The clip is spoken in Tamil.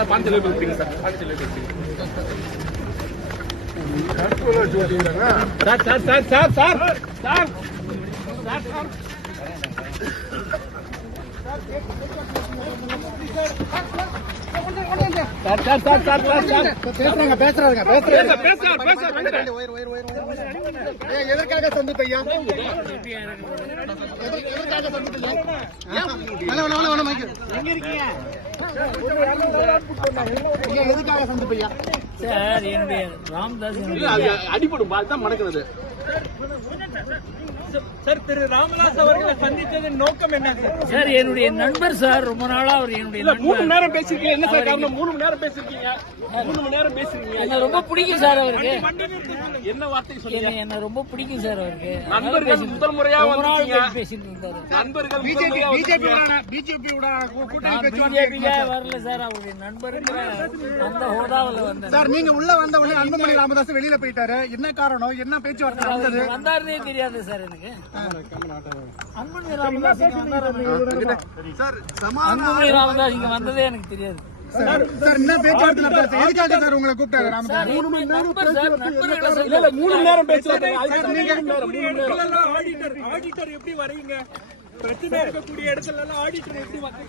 ಸರ್ ಪಾಂಚಲು ಬಿಡ್ತೀನಿ ಸರ್ ಪಾಂಚಲು ಬಿಡ್ತೀನಿ sir sir sir sir sir sir sir sir sir sir sir sir wire wire wire எதற்காக சந்திப்பு ஐயா? எதற்காக ஐயா? வேணா வேணா வேணா எங்க எதுக்காக சந்திப்பு ஐயா? சார் ராம்தாஸ் அடிப்படும் பால் தான் மணக்கிறது. சார் திரு ராமதாஸ் அவர்களை சந்தித்ததன் நோக்கம் என்ன சார்? சார் என்னுடைய நண்பர் சார் ரொம்ப நாளா அவர் என்னுடைய இல்ல மூணு மணி நேரம் பேசிருக்கீங்க. என்ன சார் காரணம் மூணு மணி நேரம் பேசிருக்கீங்க. மூணு மணி நேரம் என்ன ரொம்ப பிடிக்கும் சார் அவருக்கு. என்ன வார்த்தை சொல்லுங்க என்ன என்ன ரொம்ப பிடிக்கும் சார் அவருக்கு. நண்பர்கள் முதல் முறையா வந்திருக்கீங்க பேசிட்டு இருந்தாரு. நண்பர்கள் பிஜேபி பிஜேபி. பிஜேபியோட கூட்டணி வரல சார்? அவருடைய நண்பருங்கிற அந்த ஹோதாவில் வந்தேன் சார் நீங்க உள்ள வந்த உடனே அன்புமணி ராமதாஸ் வெளியில போயிட்டாரு. என்ன காரணம்? என்ன பேச்சுவார்த்தை நடந்தது? வந்தாருனே தெரியாது சார் எனக்கு. அன்புமணி ராமதாஸ் இங்க வந்தாரு. சார் அன்புமணி ராமதாஸ் இங்க வந்ததே எனக்கு தெரியாது. சார் சார் என்ன பேச்சுவார்த்தை நடந்தாச்சு எதுக்காக சார் உங்களை கூப்பிட்டாரு ராமதாஸ் சார் இல்ல, மூணு மணி நேரம் ஆடிட்டர் ஆடிட்டர் எப்படி வரீங்க? பிரச்சனை இருக்கக்கூடிய இடத்துல எல்லாம் ஆடிட்டர் எப்படி வந்து